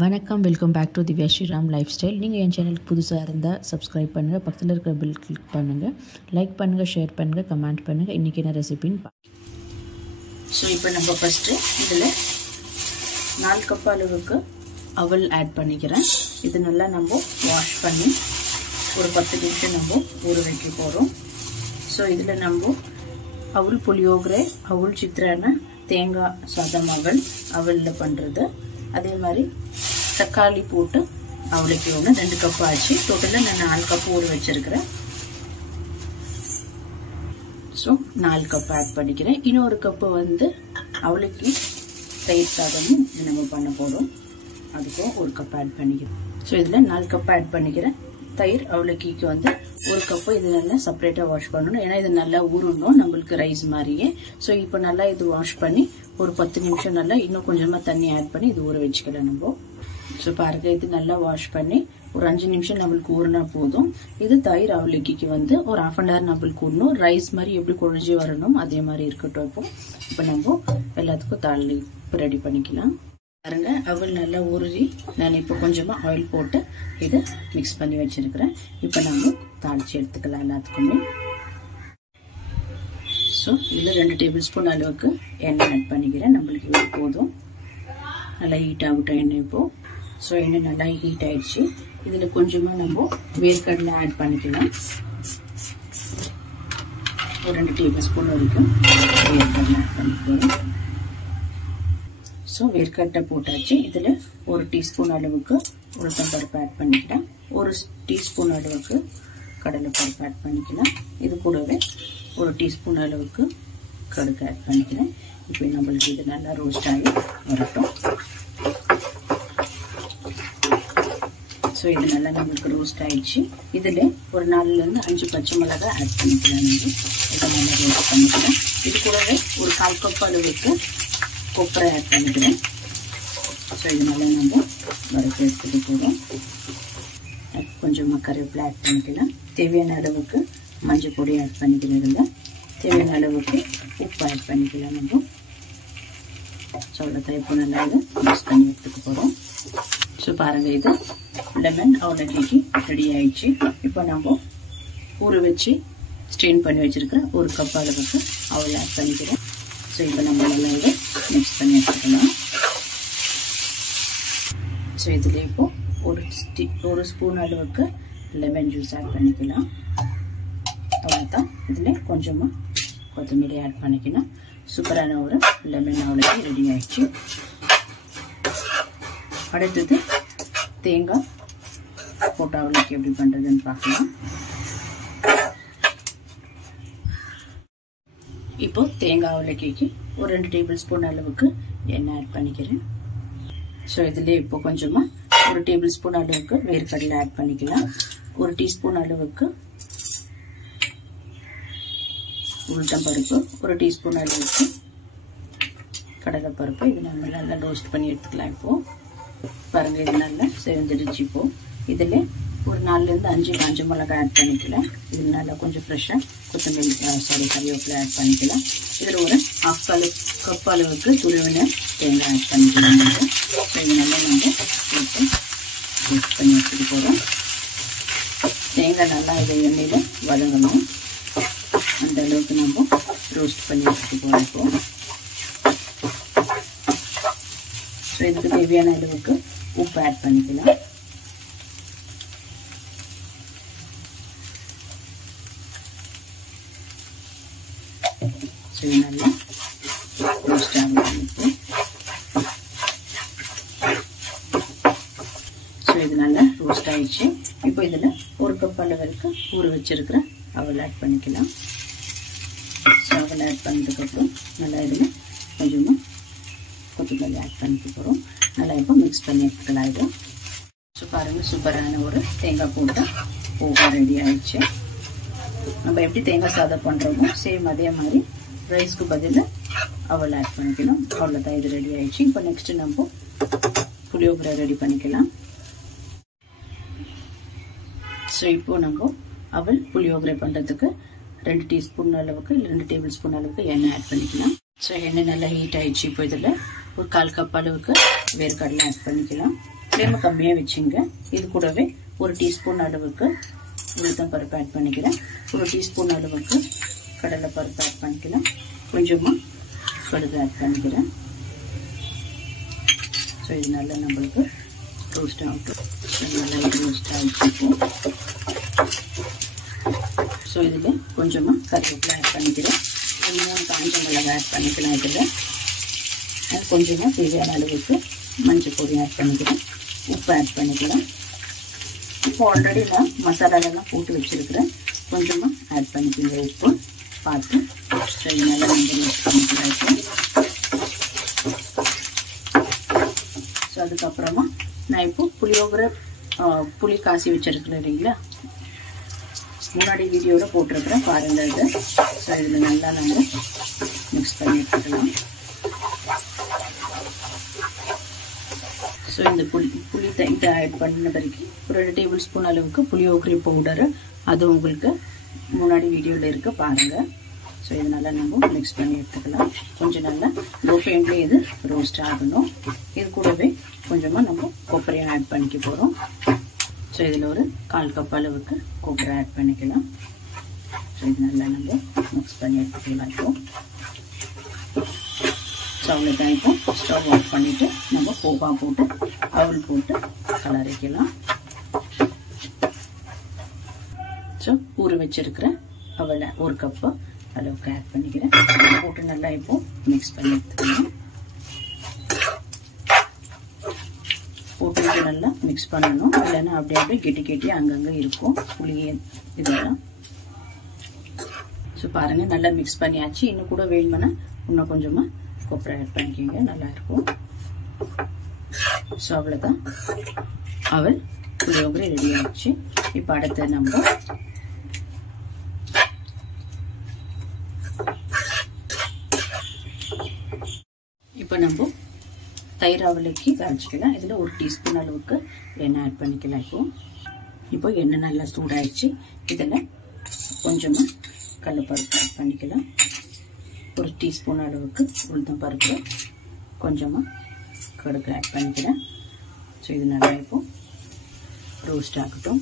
வணக்கம், welcome back to Divya Sriram life style. நீங்கள் என் சேனலுக்கு புதுசாக இருந்தால் சப்ஸ்கிரைப் பண்ணுங்கள், பக்கத்தில் இருக்கிற பில் கிளிக் பண்ணுங்கள், லைக் பண்ணுங்கள், ஷேர் பண்ணுங்கள், கமெண்ட் பண்ணுங்கள். இன்றைக்கி என்ன ரெசிபின்னு ஸோ இப்போ நம்ம ஃபஸ்ட்டு இதில் 4 கப் அளவுக்கு அவல் ஆட் பண்ணிக்கிறேன். இது நல்லா நம்ம வாஷ் பண்ணி ஒரு 10 நிமிஷம் நம்ம ஊற வைக்க போகிறோம். ஸோ இதில் நம்ம அவல் புளியோகரை, அவல் சித்திரான தேங்காய் சாதம் அவலில் பண்ணுறது, அதே மாதிரி தக்காளி போட்டு அவளுக்கு 2 கப் ஆச்சு. டோட்டலாக நான் 4 கப் ஊற வச்சிருக்கிறேன். ஸோ 4 கப் ஆட் பண்ணிக்கிறேன். இன்னொரு கப்பு அவளுக்கு தயிர் சாதமும் நம்ம பண்ண போகிறோம், அதுக்கும் 1 கப் ஆட் பண்ணிக்கிறேன். ஸோ இதில் 4 கப் ஆட் பண்ணிக்கிறேன். தயிர் அவளுக்கு 1 கப்பு. இது நல்லா செப்பரேட்டாக வாஷ் பண்ணணும், ஏன்னா இது நல்லா ஊறணும் நம்மளுக்கு ரைஸ் மாதிரியே. ஸோ இப்போ நல்லா இது வாஷ் பண்ணி ஒரு 10 நிமிஷம் நல்லா இன்னும் கொஞ்சமாக தண்ணி ஆட் பண்ணி இது ஊற வச்சுக்கலாம் நம்ம. ஸோ பாருங்க, இது நல்லா வாஷ் பண்ணி ஒரு 5 நிமிஷம் நம்மளுக்கு ஊறினா போதும். இது தயிர் அவளுக்கு ஒரு 1/2 அன் ஹவர் நம்மளுக்கு ஊறணும். ரைஸ் மாதிரி எப்படி குழஞ்சி வரணும் அதே மாதிரி இருக்கட்டும். இப்போ நம்ம எல்லாத்துக்கும் தாளிப்பு ரெடி பண்ணிக்கலாம். பாருங்க, அவல் நல்லா ஊறி நான் இப்போ கொஞ்சமாக ஆயில் போட்டு இதை மிக்ஸ் பண்ணி வச்சிருக்கிறேன். இப்போ நம்ம தாளிச்சு எடுத்துக்கலாம் எல்லாத்துக்குமே. ஸோ இதில் 2 டேபிள் ஸ்பூன் அளவுக்கு எண்ணெய் ஆட் பண்ணிக்கிறேன். நம்மளுக்கு இது போதும். நல்லா ஹீட் ஆகட்டும் எண்ணெய் இப்போ. ஸோ எண்ணெய் நல்லா ஹீட் ஆயிடுச்சு. இதில் கொஞ்சமாக நம்ம வேர்க்கடலை ஆட் பண்ணிக்கலாம். ஒரு 2 டேபிள் ஸ்பூன் வரைக்கும் வேர்க்கடலை ஆட் பண்ணிக்கிறோம். ஸோ வேர்க்கடலை போட்டாச்சு. இதில் 1 டீஸ்பூன் அளவுக்கு உளுத்தம்பருப்பு ஆட் பண்ணிக்கலாம். 1 டீஸ்பூன் அளவுக்கு கடலைப்பருப்பு ஆட் பண்ணிக்கலாம். இது கூடவே 1 டீஸ்பூன் அளவுக்கு கடுகு ஆட் பண்ணிக்கிறேன். இப்போ நம்மளுக்கு இது நல்லா ரோஸ்ட் ஆகி வரட்டும். ஸோ இது நல்லா நம்மளுக்கு ரோஸ்ட் ஆயிடுச்சு. இதில் ஒரு 4லேருந்து 5 பச்சை மிளகாய் ஆட் பண்ணிக்கலாம். இதை நல்லா ரோஸ்ட் பண்ணிக்கிறேன். இது கூடவே ஒரு 1/4 கப் அளவுக்கு கொப்பரை ஆட் பண்ணிக்கிறேன். ஸோ இது நல்லா நம்ம வறுத்து எடுத்துட்டு போகிறோம். கொஞ்சமாக கருவேப்பிலை ஆட் பண்ணிக்கலாம். தேவையான அளவுக்கு மஞ்சள் பொடி ஆட் பண்ணிக்கலாம். இதில் தேவையான அளவுக்கு உப்பு ஆட் பண்ணிக்கலாம் நம்ம. ஸோ அவ்வளோதான். இப்போ நல்லா இதை மிக்ஸ் பண்ணி எடுத்துக்க போகிறோம். ஸோ பாருங்கள், இது லெமன் அவளுக்கு ரெடி ஆயிடுச்சு. இப்போ நம்ம ஊற வச்சு ஸ்ட்ரெயின் பண்ணி வச்சுருக்கிற 1 கப் அளவுக்கு அவள் ஆட் பண்ணிக்கிறேன். ஸோ இப்போ நம்ம நல்லா இதை மிக்ஸ் பண்ணி எடுத்துக்கலாம். ஸோ இதில் இப்போது ஒரு ஸ்பூன் அளவுக்கு லெமன் ஜூஸ் ஆட் பண்ணிக்கலாம். அவ்வளோதான். இதில் கொஞ்சமாக கொத்தமல்லி ஆட் பண்ணிக்கலாம். சூப்பரான ஒரு லெமன் அவளுக்கு ரெடி ஆயிடுச்சு. அடுத்தது தேங்காய் போட்டு அவளுக்கு எப்படி பண்ணுறதுன்னு பார்க்கலாம். இப்போ தேங்காய் அவளுக்கு ஒரு 2 டேபிள் ஸ்பூன் அளவுக்கு எண்ணெய் ஆட் பண்ணிக்கிறேன். ஸோ இதில் இப்போ கொஞ்சமாக 1 டேபிள் ஸ்பூன் அளவுக்கு வேர்க்கடலை ஆட் பண்ணிக்கலாம். 1 டீஸ்பூன் அளவுக்கு உளுத்தம்பருப்பு, 1 டீஸ்பூன் அளவுக்கு கடலைப்பருப்பு. இது நம்ம நல்லா ரோஸ்ட் பண்ணி எடுத்துக்கலாம். இப்போது பாருங்கள், இது நல்லா செவந்துடுச்சு. இப்போது இதில் ஒரு 4லேருந்து 5 காஞ்ச மிளகாய் ஆட் பண்ணிக்கலாம். இது நல்லா கொஞ்சம் ஃப்ரெஷ்ஷாக கொத்தமல்லி கறிவேப்பிலை ஆட் பண்ணிக்கலாம். இதில் ஒரு 1/2 கப் அளவுக்கு துருவின தேங்காய் ஆட் பண்ணிக்கலாம். ஸோ இது நல்லா நம்ம போட்டு மிக்ஸ் பண்ணி எடுத்துட்டு போகிறோம். தேங்காய் நல்லா இதை எண்ணெயில் வதங்கணும், அந்த அளவுக்கு நம்ம ரோஸ்ட் பண்ணி எடுத்துட்டு போகிறோம். இப்போது ஸோ இதுக்கு தேவையான அளவுக்கு உப்பு ஆட் பண்ணிக்கலாம். ஸோ இது நல்லா ரோஸ்ட் ஆகும். ஸோ இது நல்லா ரோஸ்ட் ஆயிடுச்சு. இப்போ இதில் 1 கப் அளவுக்கு ஊற வச்சிருக்கிற அவல் ஆட் பண்ணிக்கலாம். ஸோ அவல் ஆட் பண்ணதுக்கப்புறம் நல்லா இதில் கொஞ்சமாக கொத்தமல்லி ஆட் பண்ணிக்க போகிறோம். நல்லா இப்போ மிக்ஸ் பண்ணி எடுத்துக்கலாம். இது ஸோ பாருங்கள், சூப்பரான ஒரு தேங்காய் போட்டு போக ரெடி ஆயிடுச்சு. நம்ம எப்படி தேங்காய் சாதம் பண்ணுறோமோ சேம் அதே மாதிரி ரைஸ்க்கு பதில் அவல் ஆட் பண்ணிக்கணும். அவ்வளோதான், இது ரெடி ஆயிடுச்சு. இப்போ நெக்ஸ்ட்டு நம்ம புளியோகரை ரெடி பண்ணிக்கலாம். ஸோ இப்போது நம்ம அவல் புளியோகரை பண்ணுறதுக்கு 2 டீஸ்பூன் அளவுக்கு இல்லை 2 டேபிள் ஸ்பூன் அளவுக்கு எண்ணெய் ஆட் பண்ணிக்கலாம். ஸோ எண்ணெய் நல்லா ஹீட் ஆயிடுச்சு. இப்போ இதில் ஒரு 1/4 கப் அளவுக்கு வேர்க்கடலை ஆட் பண்ணிக்கலாம். ஃப்ளேம் கம்மியாக வச்சுங்க. இது கூடவே ஒரு டீஸ்பூன் அளவுக்கு உளுத்தம் பருப்பு ஆட் பண்ணிக்கிறேன். ஒரு டீஸ்பூன் அளவுக்கு கடலை பருப்பு ஆட் பண்ணிக்கலாம். கொஞ்சமாக கடுகு ஆட் பண்ணிக்கிறேன். ஸோ இது நல்லா நம்மளுக்கு ரோஸ்ட் ஆகட்டும். நல்லா ரோஸ்ட் ஆகிடுச்சிப்போம். ஸோ இதில் கொஞ்சமாக கருவேப்பிலை ஆட் பண்ணிக்கிறேன். 3 காஞ்ச மிளகாய் ஆட் பண்ணிக்கலாம். இதில் கொஞ்சமாக தேவையான அளவுக்கு மஞ்சள் பொடி ஆட் பண்ணிக்கிறேன். உப்பு ஆட் பண்ணிக்கலாம். இப்போ ஆல்ரெடி நான் மசாலாலெல்லாம் போட்டு வச்சுருக்கிறேன். கொஞ்சமாக ஆட் பண்ணிக்கோங்க உப்பு பார்த்து. ஸோ இது நல்லா நம்ம மிக்ஸ் பண்ணிக்கலாம். ஸோ அதுக்கப்புறமா நான் இப்போ புளியோகரை புளி காசி வச்சுருக்கிறேன் இல்லைங்களா, முன்னாடி வீடியோவில் போட்டிருக்கிறேன் பாருங்கள் இது. ஸோ இதில் நல்லா நம்ம மிக்ஸ் பண்ணி எடுத்துக்கலாம். ஸோ இந்த புளி இதை ஆட் பண்ண பிறகு ஒரு 2 டேபிள் ஸ்பூன் அளவுக்கு புளியோகரை பவுடரு, அது உங்களுக்கு முன்னாடி வீடியோவில் இருக்க பாருங்கள். ஸோ இது நல்லா நம்ம மிக்ஸ் பண்ணி எடுத்துக்கலாம். கொஞ்சம் நல்லா லோ ஃப்ளேம்லேயே இது ரோஸ்ட் ஆகணும். இது கூடவே கொஞ்சமாக நம்ம கொப்பரையை ஆட் பண்ணிக்க போகிறோம். ஸோ இதில் ஒரு 1/4 கப் அளவுக்கு கொப்பரை ஆட் பண்ணிக்கலாம். ஸோ இது நல்லா நம்ம மிக்ஸ் பண்ணி எடுத்துக்கலாம். இப்போ அவ்வளோதான். இப்போ ஸ்டவ் ஆஃப் பண்ணிவிட்டு நம்ம கோவா போட்டு அவல் போட்டு கலரிக்கலாம். ஸோ ஊற வச்சிருக்கிற அவலை 1 கப்பு அளவுக்கு ஆட் பண்ணிக்கிறேன். போட்டு நல்லா இப்போ மிக்ஸ் பண்ணி எடுத்துக்கலாம். போட்டு நல்லா மிக்ஸ் பண்ணணும். இல்லைன்னா அப்படியே கெட்டி அங்கங்கே இருக்கும் புளி இதெல்லாம். ஸோ பாருங்கள் நல்லா மிக்ஸ் பண்ணியாச்சு. இன்னும் கூட வேணும்னா இன்னும் கொஞ்சமாக கொப்பரை ஆட் பண்ணிக்கிங்க, நல்லாயிருக்கும். ஸோ அவ்வளோதான், அவல் புளியோகரை ரெடி ஆகிடுச்சு. இப்போ அடுத்து நம்ம தயிர் அவலுக்கு கரைச்சிக்கலாம். இதில் 1 டீஸ்பூன் அளவுக்கு எண்ணெய் ஆட் பண்ணிக்கலாம். இப்போ எண்ணெய் நல்லா சூடாயிடுச்சு. இதில் கொஞ்சமாக கடலைப்பருப்பு ஆட் பண்ணிக்கலாம். 1 டீஸ்பூன் அளவுக்கு உளுத்தம் பருப்பு, கொஞ்சமாக கடுகு ஆட் பண்ணிக்கிறேன். ஸோ இது நல்லா இப்போ ரோஸ்ட் ஆகட்டும்.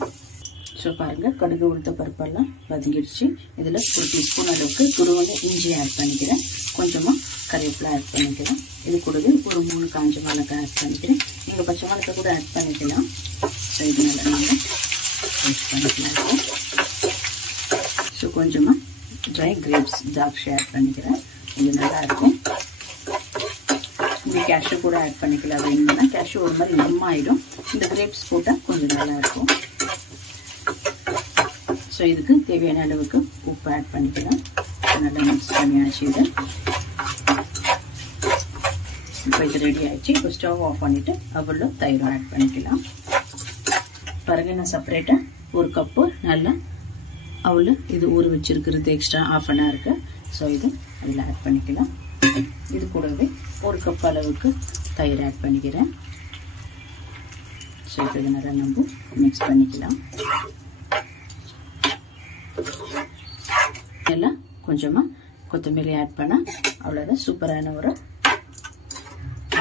ஸோ பாருங்கள் கடுகு உளுத்தம் பருப்பெல்லாம் வதங்கிடுச்சு. இதில் 1 டீஸ்பூன் அளவுக்கு துருவன இஞ்சி ஆட் பண்ணிக்கிறேன். கொஞ்சமாக கருவேப்பிலை ஆட் பண்ணிக்கிறேன். இது கூடவே ஒரு 3 காஞ்ச மிளகாய் ஆட் பண்ணிக்கிறேன். நீங்கள் பச்சை மிளகாய் கூட ஆட் பண்ணிக்கலாம். ஸோ இது நல்லா நம்ம ரோஸ்ட் பண்ணிக்கலாம். ஸோ கொஞ்சமாக ட்ரை கிரேப்ஸ் திராட்சை ஆட் பண்ணிக்கிறேன். இது நல்லாயிருக்கும். நீங்கள் கேஷ்யூ கூட ஆட் பண்ணிக்கலாம். வேணும்னா கேஷ்யூ ஒரு மாதிரி நம்மாயிடும். இந்த கிரேப்ஸ் போட்டால் கொஞ்சம் நல்லாயிருக்கும். ஸோ இதுக்கு தேவையான அளவுக்கு உப்பு ஆட் பண்ணிக்கலாம். நல்லா மிக்ஸ் பண்ணியாச்சு. இது இப்போ இது ரெடி ஆயிடுச்சு. இப்போ ஸ்டவ் ஆஃப் பண்ணிவிட்டு அவ்வளோ தயிர் ஆட் பண்ணிக்கலாம். பாருங்கள் நான் செப்பரேட்டாக 1 கப்பு நல்லா அவ்வளோ இது ஊற வச்சிருக்கிறது எக்ஸ்ட்ரா ½ அன் ஹவருக்கு. ஸோ இது அதில் ஆட் பண்ணிக்கலாம். இது கூடவே 1 கப் அளவுக்கு தயிர் ஆட் பண்ணிக்கிறேன். ஸோ இப்போ இது நல்லா நம்ம மிக்ஸ் பண்ணிக்கலாம். எல்லாம் கொஞ்சமாக கொத்தமல்லி ஆட் பண்ணால் அவ்வளோதான், சூப்பரான ஒரு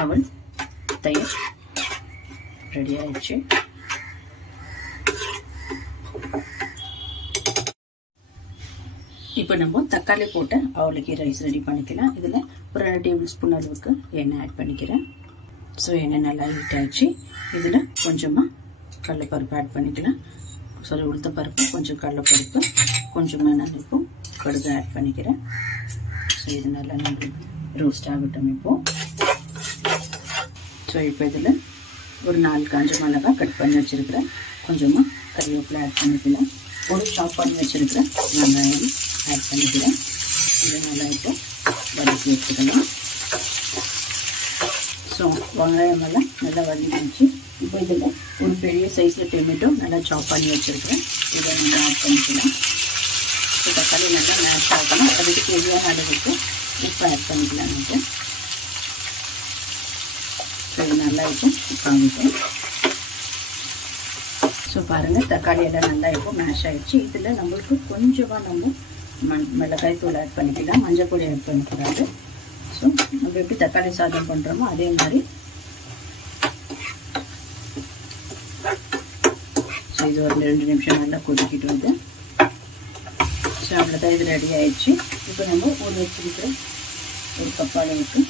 அவல் தயிர் ரெடி ஆயிடுச்சு. இப்போ நம்ம தக்காளி போட்டு அவலுக்கு ரைஸ் ரெடி பண்ணிக்கலாம். இதில் ஒரு 2 டேபிள் ஸ்பூன் அளவுக்கு எண்ணெய் ஆட் பண்ணிக்கிறேன். ஸோ எண்ணெய் நல்லா ஹீட் ஆயிடுச்சு. இதில் கொஞ்சமாக கடலைப்பருப்பு ஆட் பண்ணிக்கலாம். உளுத்த பருப்பு, கொஞ்சம் கடலைப்பருப்பு, கொஞ்சமாக நான் இப்போ கடுகு ஆட் பண்ணிக்கிறேன். ஸோ இது நல்லா நம்ம ரோஸ்ட் ஆகட்டும். ஸோ இப்போ இதில் ஒரு 4 காஞ்ச மிளகாய் கட் பண்ணி வச்சுருக்கிறேன். கொஞ்சமாக கறிவேப்பிலை ஆட் பண்ணிக்கலாம். ஒரு சாப் பண்ணி வச்சுருக்கிறேன் வெங்காயம் ஆட் பண்ணிக்கிறேன். இதை நல்லா இப்போ வதக்கி எடுத்துக்கலாம். ஸோ வெங்காயம் எல்லாம் நல்லா வதக்கிடுச்சு. இப்போ இதில் ஒரு பெரிய சைஸில் டொமேட்டோ நல்லா சாப் பண்ணி வச்சுருக்கிறேன். இதை நல்லா ஆட் பண்ணிக்கலாம். ஸோ தக்காளி நல்லா மேஷ் ஆகணும். அதுக்கு தேவையான அளவுக்கு உப்பு ஆட் பண்ணிக்கலாம். நமக்கு ஸோ இது நல்லா இப்போ காமிக்கும். ஸோ பாருங்கள் தக்காளி எல்லாம் நல்லா இப்போ மேஷ் ஆகிடுச்சு. இதில் நம்மளுக்கு கொஞ்சமாக நம்ம மிளகாய் தூள் ஆட் பண்ணிக்கலாம். மஞ்சள் பொடி ஆட் பண்ணிக்கூடாது. ஸோ நம்ம எப்படி தக்காளி சாதம் பண்ணுறோமோ அதே மாதிரி இது ஒரு 2 நிமிஷம் நல்லா கொதிக்கிட்டு இது. ஸோ அவ்வளோதான், இது ரெடி ஆயிடுச்சு. இப்போ நம்ம ஒரு வச்சிருக்கிற ஒரு கப் அளவுக்கு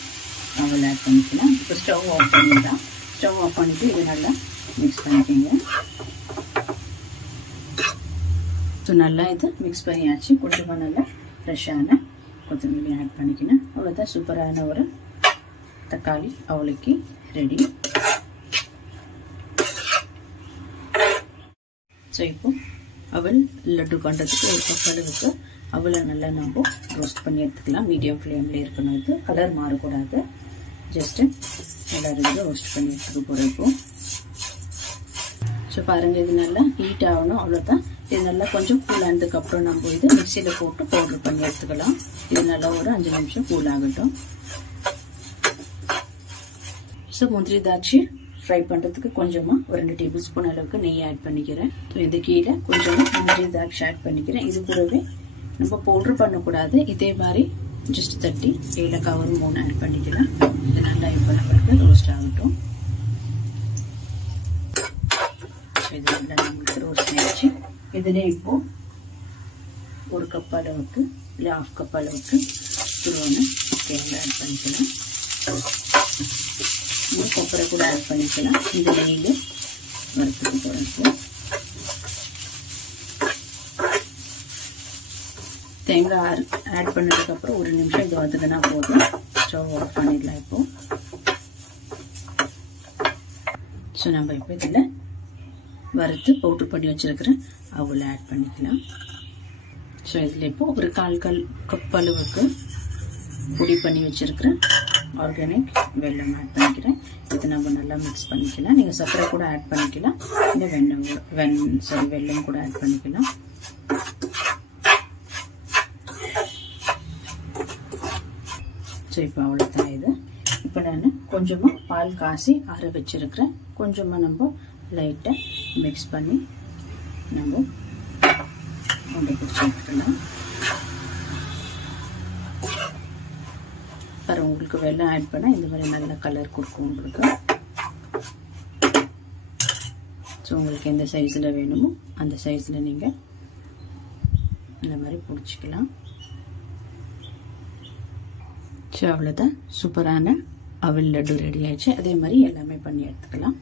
அவல் ஆட் பண்ணிக்கலாம். இப்போ ஸ்டவ் ஆஃப் பண்ணிடலாம். ஸ்டவ் ஆஃப் பண்ணிவிட்டு இது நல்லா மிக்ஸ் பண்ணிக்கோங்க. ஸோ நல்லா இது மிக்ஸ் பண்ணியாச்சு. கொஞ்சமாக நல்லா ஃப்ரெஷ்ஷான கொத்தமல்லி ஆட் பண்ணிக்கணும். அவ்வளோதான், சூப்பரான ஒரு தக்காளி அவலுக்கு ரெடி. ஸோ இப்போ அவல் லட்டு பண்ணுறதுக்கு ஒரு கப் அளவுக்கு அவலை நல்லா நம்ம ரோஸ்ட் பண்ணி எடுத்துக்கலாம். மீடியம் ஃப்ளேமில் இருக்கணும். இது கலர் மாறக்கூடாது. ஜஸ்ட்டு நல்லா இருக்குது ரோஸ்ட் பண்ணி எடுத்துக்க போகிறோம் இப்போ. ஸோ பாருங்கள், இது நல்லா ஹீட் ஆகணும். அவ்வளோதான். இது நல்லா கொஞ்சம் கூல் ஆனதுக்கப்புறம் நம்ம இது மிக்சியில் போட்டு பவுடர் பண்ணி எடுத்துக்கலாம். இது நல்லா ஒரு 5 நிமிஷம் கூல் ஆகட்டும். ஸோ முந்திரி திராட்சை ஃப்ரை பண்ணுறதுக்கு கொஞ்சமாக ஒரு 2 டேபிள் ஸ்பூன் அளவுக்கு நெய் ஆட் பண்ணிக்கிறேன். ஸோ இது கீழே கொஞ்சமாக முந்திரி திராட்சை ஆட் பண்ணிக்கிறேன். இது கூடவே நம்ம பவுடர் பண்ணக்கூடாது. இதே மாதிரி ஜஸ்ட் தட்டி ஏலக்காய் ஒரு 3 ஆட் பண்ணிக்கலாம். இது நல்லா இப்போ நம்மளுக்கு ரோஸ்ட் ஆகட்டும். ஸோ இது நல்லா நம்மளுக்கு ரோஸ்ட் ஆகிடுச்சு. இதில் இப்போ ஒரு கப் அளவுக்கு இல்லை 1/2 கப் அளவுக்கு துருவான தேங்காய் ஆட் பண்ணிக்கலாம். கொப்பரை கூட ஆட் பண்ணிக்கலாம். இந்த நெய்யில் வறுத்துக்கு போகிறோம். தேங்காய் ஆட் பண்ணதுக்கப்புறம் 1 நிமிஷம் இது வதக்கினா போதும். ஸ்டவ் ஆஃப் பண்ணிடலாம் இப்போ. ஸோ நம்ம இப்போ இதில் வறுத்து பவுட்ரு பண்ணி வச்சுருக்கிற அவலை ஆட் பண்ணிக்கலாம். ஸோ இதில் இப்போ ஒரு 1/4 கப் அளவுக்கு பொடி பண்ணி வச்சுருக்கிற ஆர்கானிக் வெல்லம் ஆட் பண்ணிக்கிறேன். இது நம்ம நல்லா மிக்ஸ் பண்ணிக்கலாம். நீங்கள் சர்க்கரை கூட ஆட் பண்ணிக்கலாம். இல்லை வெல்லம் கூட ஆட் பண்ணிக்கலாம். ஸோ இப்போ அவ்வளோதான் இது. இப்போ நான் கொஞ்சமாக பால் காசி ஆற வச்சுருக்கிறேன். கொஞ்சமாக நம்ம லைட்டாக மிக்ஸ் பண்ணி நம்ம உண்டை பிடிச்சி எடுத்துக்கலாம். பாருங்கள், உங்களுக்கு வெல்லம் ஆட் பண்ணால் இந்த மாதிரி நல்ல கலர் கொடுக்கும் உங்களுக்கு. ஸோ உங்களுக்கு எந்த சைஸில் வேணுமோ அந்த சைஸில் நீங்கள் இந்த மாதிரி பிடிச்சிக்கலாம். ஸோ அவ்வளோதான், சூப்பரான அவல் லட்டு ரெடி ஆயிடுச்சு. அதே மாதிரி எல்லாமே பண்ணி எடுத்துக்கலாம்.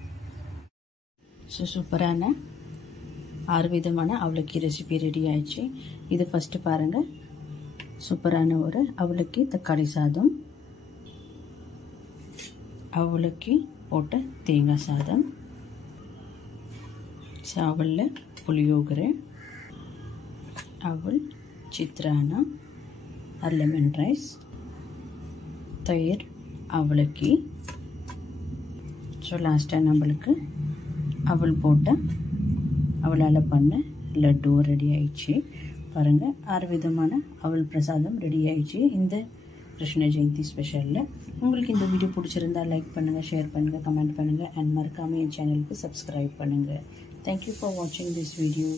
ஸோ சூப்பரான 6 விதமான அவலுக்கு ரெசிபி ரெடி ஆயிடுச்சு. இது ஃபஸ்ட்டு பாருங்கள், சூப்பரான ஒரு அவலுக்கு தக்காளி சாதம், அவலுக்கு போட்ட தேங்காய் சாதம், அவலில் புளியோகரை, அவல் சித்ரானா, லெமன் ரைஸ், தயிர் அவலுக்கு. ஸோ லாஸ்ட்டாக நம்மளுக்கு அவல் போட்ட அவளால் பண்ண லட்டும் ரெடி ஆயிடுச்சு. பாருங்கள், 6 விதமான அவல் பிரசாதம் ரெடி ஆயிடுச்சு இந்த கிருஷ்ண ஜெயந்தி ஸ்பெஷலில். உங்களுக்கு இந்த வீடியோ பிடிச்சிருந்தா லைக் பண்ணுங்கள், ஷேர் பண்ணுங்கள், கமெண்ட் பண்ணுங்கள் அண்ட் மறக்காமல் என் சேனலுக்கு சப்ஸ்கிரைப் பண்ணுங்கள். தேங்க்யூ ஃபார் வாட்சிங் திஸ் வீடியோ.